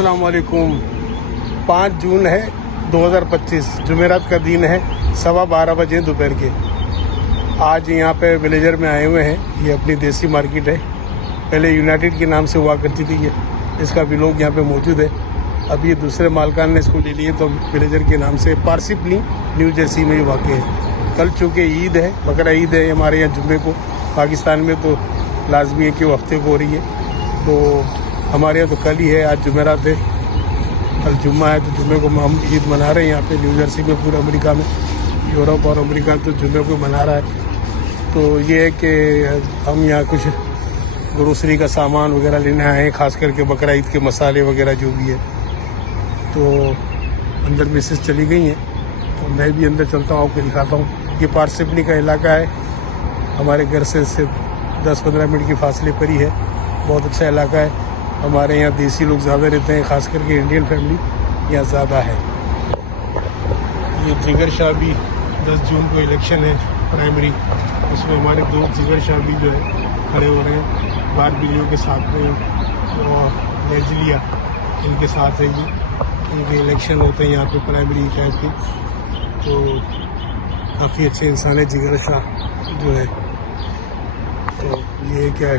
अस्सलाम वालेकुम। 5 जून है 2025, जुमेरात का दिन है। 12:15 बजे दोपहर के। आज यहाँ पे विलेजर में आए हुए हैं। ये अपनी देसी मार्केट है, पहले यूनाइटेड के नाम से हुआ करती थी। ये इसका भी लोग यहाँ पे मौजूद है। अब ये दूसरे मालकान ने इसको ले लिए तो विलेजर के नाम से पार्सिपनी न्यू जर्सी में वाक़ है। कल चूँकि ईद है, बकरा ईद है हमारे यहाँ जुम्मे को। पाकिस्तान में तो लाजमी है कि वो हफ्ते को हो रही है, तो हमारे यहाँ तो कल ही है। आज जुमेरात है, कल जुम्मा है, तो जुम्मे को हम ईद मना रहे हैं यहाँ पे न्यू जर्सी में। पूरे अमेरिका में, यूरोप और अमेरिका तो जुम्मे को मना रहा है। तो ये है कि हम यहाँ कुछ ग्रोसरी का सामान वगैरह लेने आए हैं, खास करके बकरा ईद के मसाले वगैरह जो भी है। तो अंदर मिसेस चली गई हैं, तो मैं भी अंदर चलता हूँ, आपको दिखाता हूँ। ये पार्सिपनी का इलाका है, हमारे घर से सिर्फ 10-15 मिनट के फासले पर ही है। बहुत अच्छा इलाका है। हमारे यहाँ देसी लोग ज़्यादा रहते हैं, खास करके इंडियन फैमिली यहाँ ज़्यादा है। ये जिगर शाह भी 10 जून को इलेक्शन है प्राइमरी, उसमें हमारे दोस्त जिगर शाह भी जो है खड़े हो रहे हैं बात बिलियों के साथ में, और नेजलिया इनके साथ है। ये इनके इलेक्शन होते हैं यहाँ पे प्राइमरी टाइप के। तो काफ़ी अच्छे इंसान है जिगर शाह जो है। तो ये क्या है,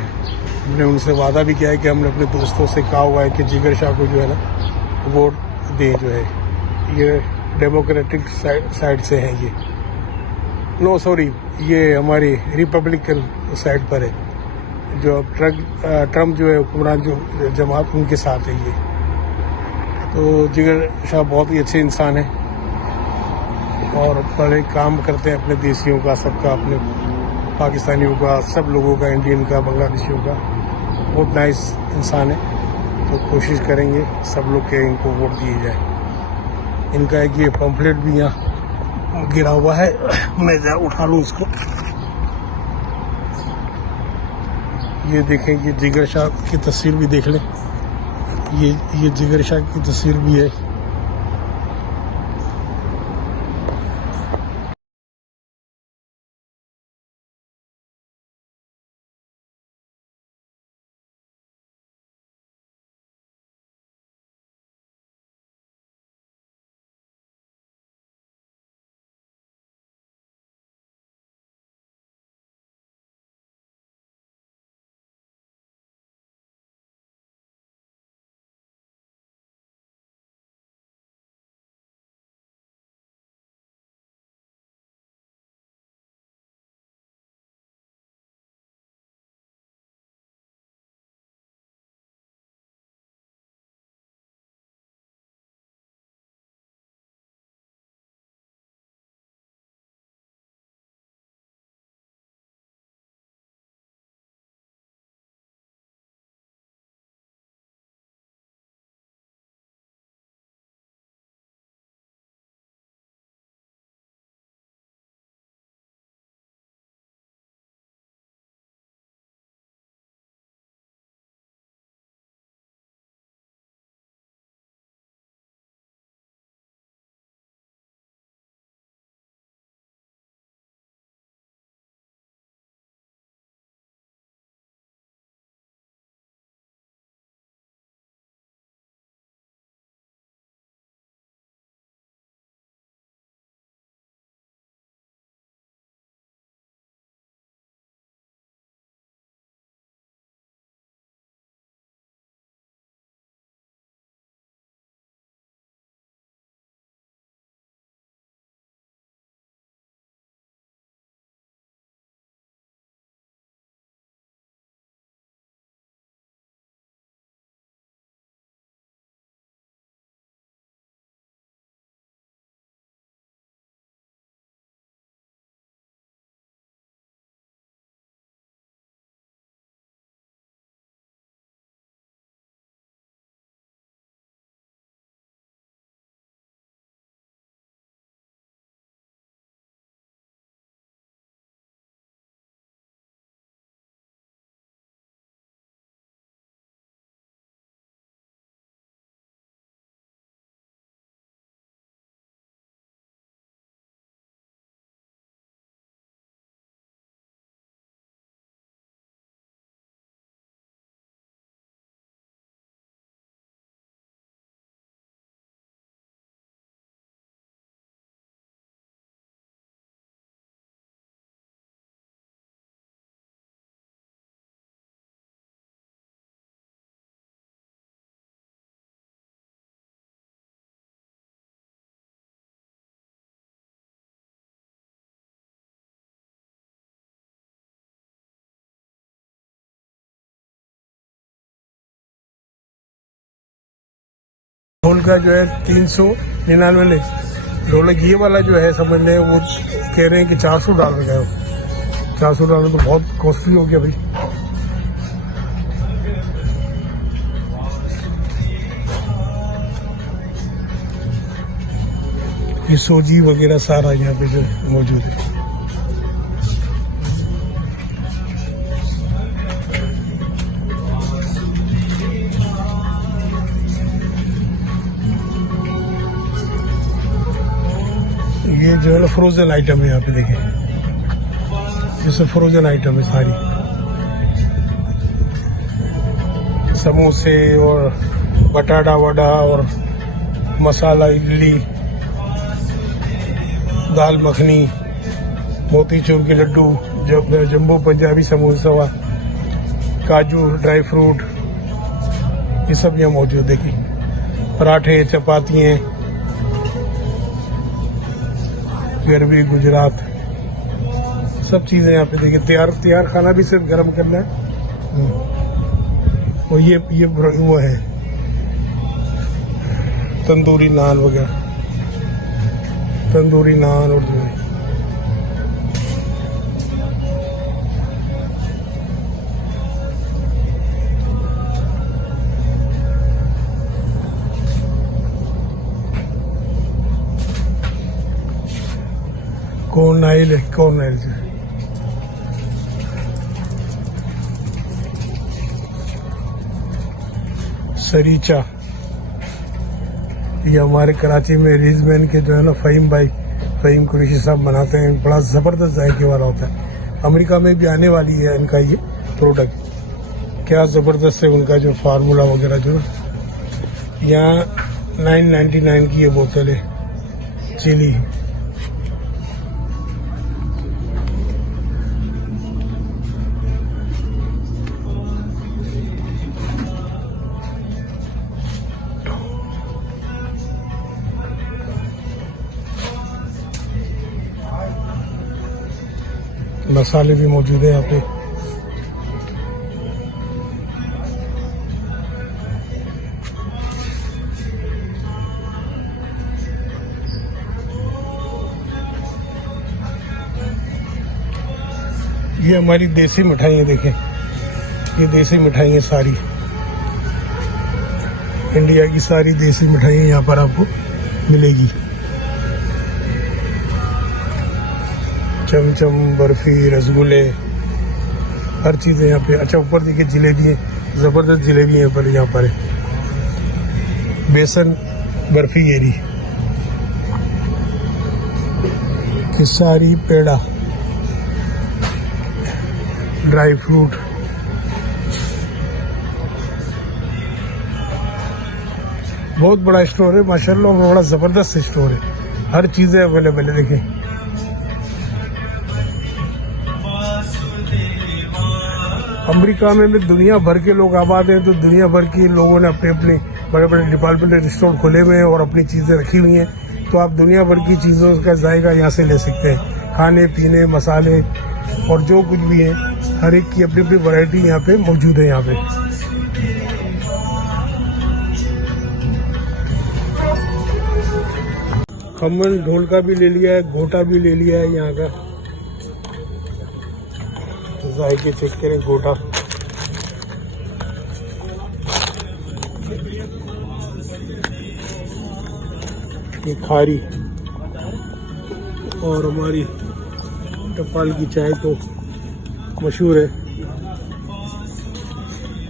हमने उनसे वादा भी किया है कि हमने अपने दोस्तों से कहा हुआ है कि जिगर शाह को जो है ना वोट दें। जो है ये डेमोक्रेटिक साइड से है। ये नो सॉरी, ये हमारी रिपब्लिकन साइड पर है। जो अब ट्रम्प जो है हुक्मरान जो जमात उनके साथ है ये। तो जिगर शाह बहुत ही अच्छे इंसान है और बड़े काम करते हैं अपने देशियों का, सबका, अपने पाकिस्तानियों का, सब लोगों का, इंडियन का, बांग्लादेशियों का। बहुत नाइस इंसान है। तो कोशिश करेंगे सब लोग के इनको वोट दिए जाए। इनका एक ये पम्फलेट भी यहाँ गिरा हुआ है, मैं जा उठा लूँ इसको। ये देखें, ये जिगर शाह की तस्वीर भी देख लें। ये जिगर शाह की तस्वीर भी है। ढोल का जो है 399 ढोलक ये वाला जो है समझ लें वो कह रहे हैं कि $400 का है। $400 तो बहुत कॉस्टली हो गया भाई। ये सोजी वगैरह सारा यहाँ पे जो मौजूद है। ये जो है ना फ्रोजन आइटम है, यहाँ पे देखें ये सब फ्रोजन आइटम है सारी, समोसे और बटाटा वड़ा और मसाला इडली, दाल मखनी, मोतीचूर के लड्डू, जम्बो पंजाबी समोसा, काजू, ड्राई फ्रूट, ये सब यहाँ मौजूद देखिए। पराठे, चपातियाँ, गरबी, गुजरात, सब चीजें यहाँ पे देखिए। तैयार खाना भी सिर्फ गर्म करना है। और ये वो है तंदूरी नान वगैरह, तंदूरी नान और जो है कॉर्न ऑयल है, कॉर्न ऑयल जो है। सरीचा, ये हमारे कराची में रिजमैन के जो है ना फ़हीम कुरैशी साहब बनाते हैं, बड़ा ज़बरदस्त जायके वाला होता है। अमेरिका में भी आने वाली है इनका ये प्रोडक्ट, क्या ज़बरदस्त है उनका जो फार्मूला वगैरह जो है। यहाँ 999 की ये बोतल है चिली। मसाले भी मौजूद है यहाँ पे। ये हमारी देसी मिठाइयाँ देखें, ये देसी मिठाइयाँ सारी, इंडिया की सारी देसी मिठाइयाँ यहाँ पर आपको मिलेगी। चमचम, बर्फी, रसगुल्ले, हर चीज़ है यहाँ पे। अच्छा ऊपर देखिए जलेबी है, ज़बरदस्त जलेबी है पर यहाँ पर है। बेसन बर्फी ये रही, किसारी पेड़ा, ड्राई फ्रूट, बहुत बड़ा स्टोर है माशाल्लाह, बड़ा ज़बरदस्त स्टोर है, हर चीज़ें अवेलेबल है। देखें अमेरिका में भी दुनिया भर के लोग आबाद हैं, तो दुनिया भर के लोगों ने अपने अपने बड़े बड़े डिपार्टमेंटल स्टोर खोले हुए हैं और अपनी चीज़ें रखी हुई हैं। तो आप दुनिया भर की चीज़ों का जायका यहाँ से ले सकते हैं, खाने पीने, मसाले और जो कुछ भी है, हर एक की अपनी अपनी वैरायटी यहाँ पे मौजूद है। यहाँ पे खमन ढोल का भी ले लिया है, गोटा भी ले लिया है यहाँ का। जायके चेक करें, गोटा, ये खारी, और हमारी टपाल की चाय तो मशहूर है।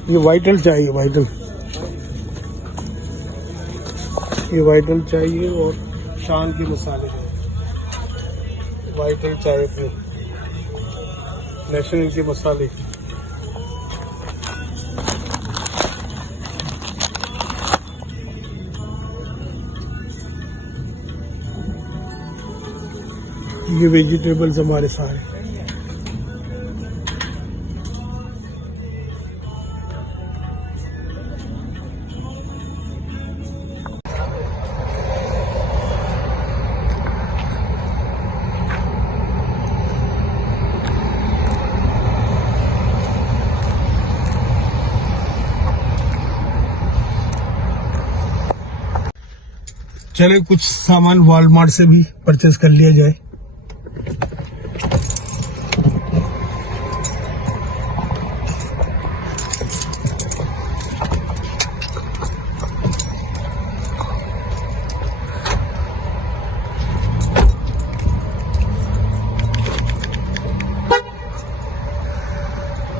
ये वाइटल चाय है, वाइटल चाय और शान के मसाले, वाइटल चाय अपनी नेशनल के मसाले। ये वेजिटेबल्स हमारे सारे। चले कुछ सामान वॉलमार्ट से भी परचेस कर लिया जाए।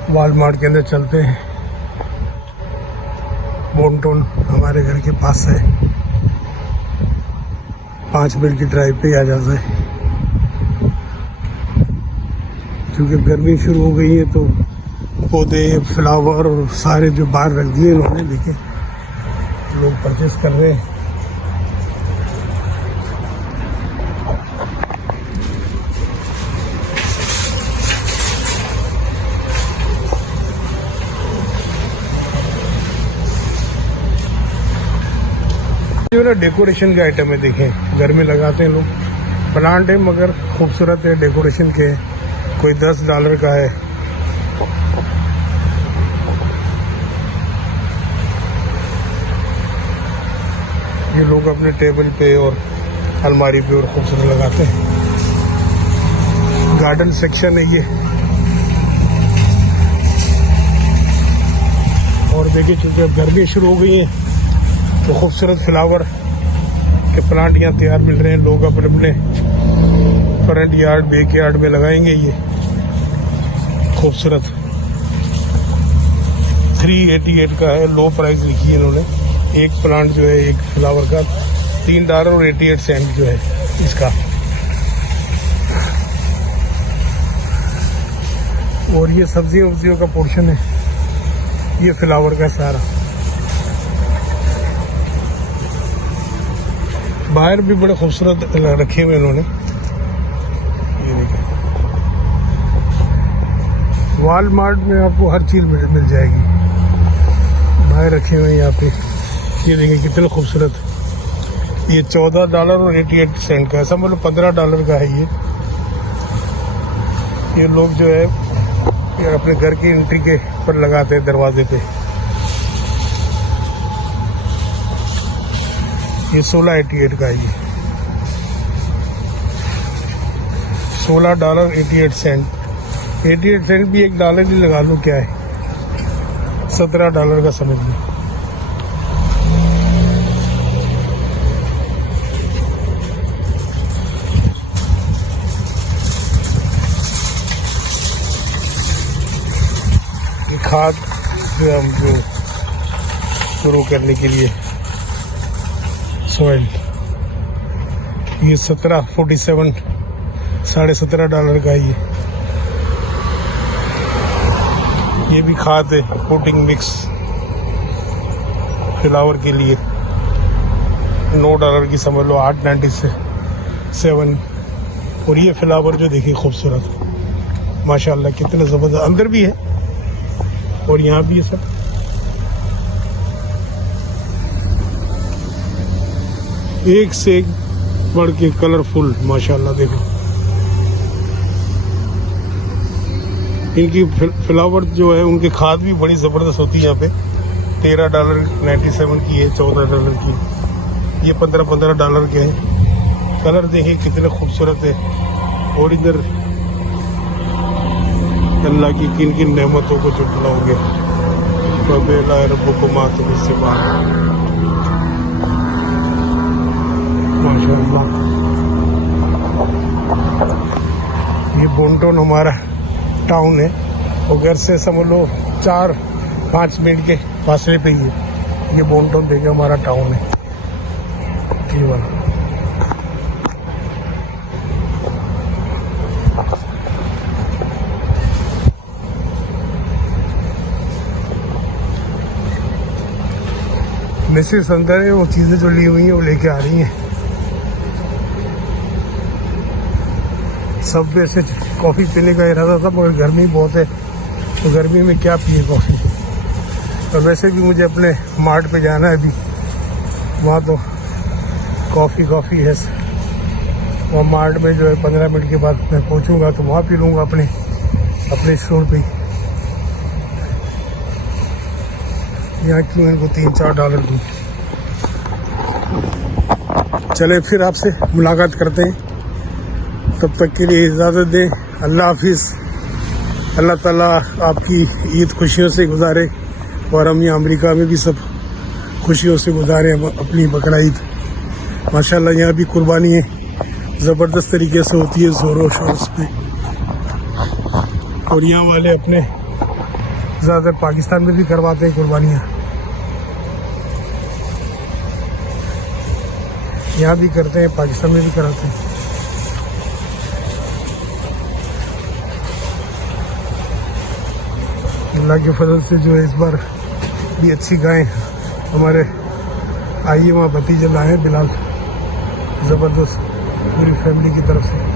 वॉलमार्ट के अंदर चलते हैं। बोनटोन हमारे घर के पास है, 5 मिनट की ड्राइव पे आ जाता है। क्योंकि गर्मी शुरू हो गई है तो पौधे, फ्लावर और सारे जो बाहर रख दिए इन्होंने, देखे लोग परचेस कर रहे हैं। जो ना डेकोरेशन के आइटम है, देखें घर में लगाते हैं लोग। प्लांट है मगर खूबसूरत है, डेकोरेशन के है। कोई $10 का है। ये लोग अपने टेबल पे और अलमारी पे और खूबसूरत लगाते हैं। गार्डन सेक्शन है ये। और देखिए चूंकि अब गर्मी शुरू हो गई है तो खूबसूरत फ्लावर के प्लांट यहाँ तैयार मिल रहे हैं। लोग अपने अपने फ्रंट यार्ड, बैक यार्ड में लगाएंगे। ये खूबसूरत 388 का है, लो प्राइस लिखी है इन्होंने। एक प्लांट जो है, एक फ्लावर का $3.88 जो है इसका। और ये सब्जियों का पोर्शन है, ये फ्लावर का सारा। बाहर भी बड़े खूबसूरत रखे हुए इन्होंने। ये देखिए, वॉलमार्ट में आपको हर चीज मिल जाएगी। बाहर रखे हुए हैं यहाँ पे। ये देखिए कितने खूबसूरत। ये $14.88 का है, समझ लो $15 का है ये। ये लोग जो है ये अपने घर की एंट्री के पर लगाते हैं, दरवाजे पे। ये $16.88 का है। ये $16.88। 88 सेंट भी $1 ही लगा लो, क्या है, $17 का समझ लो। ये खाद हम जो शुरू करने के लिए सॉइल, ये 17.47 $17.5 का है। ये भी खाद है, पोटिंग मिक्स फ्लावर के लिए $9 की समझ लो, 8.97। और ये फ्लावर जो देखिए खूबसूरत, माशाल्लाह कितना जबरदस्त। अंदर भी है और यहाँ भी है सब। एक से एक बढ़ के कलरफुल, माशाल्लाह। देखो इनकी फ्लावर जो है, उनकी खाद भी बड़ी जबरदस्त होती है। यहाँ पे $13.97 की है, $14 की। ये $15 के हैं। कलर देखिए कितने खूबसूरत है। और इधर अल्लाह की किन किन नेमतों को चुटलाओगे। माशाअल्लाह। ये बोनटोन हमारा टाउन है और घर से समझ लो 4-5 मिनट के फासले पे ही है। ये बोनटोन देखिए हमारा टाउन है। ये वाला मिसेस अंदर है, वो चीजें जो ली हुई हैं वो लेके आ रही हैं। सब से कॉफ़ी पीने का इरादा था मगर गर्मी बहुत है, तो गर्मी में क्या पिए कॉफ़ी। और वैसे भी मुझे अपने मार्ट पे जाना है अभी, वहाँ तो कॉफ़ी है। वहाँ मार्ट में जो है 15 मिनट के बाद मैं पहुँचूँगा तो वहाँ पी लूँगा अपने स्टोर पे। यहाँ क्यों इनको $3-4 दूँ। चले फिर आपसे मुलाकात करते हैं, तब तक के लिए इजाज़त दें। अल्लाह हाफिज़। अल्लाह ताला आपकी ईद खुशियों से गुजारे और हम यहाँ अमेरिका में भी सब खुशियों से गुजारें अपनी बकरा ईद। माशाल्लाह यहाँ भी कुर्बानी है ज़बरदस्त तरीके से होती है, ज़ोरों शोर पे। और यहाँ वाले अपने ज़्यादातर पाकिस्तान में भी करवाते हैं कुर्बानियाँ, यहाँ भी करते हैं, पाकिस्तान में भी कराते हैं। अल्लाह के फजल से जो है इस बार भी अच्छी गायें हमारे आई है, वहाँ भतीजे लाए हैं बिलाल, ज़बरदस्त पूरी फैमिली की तरफ से।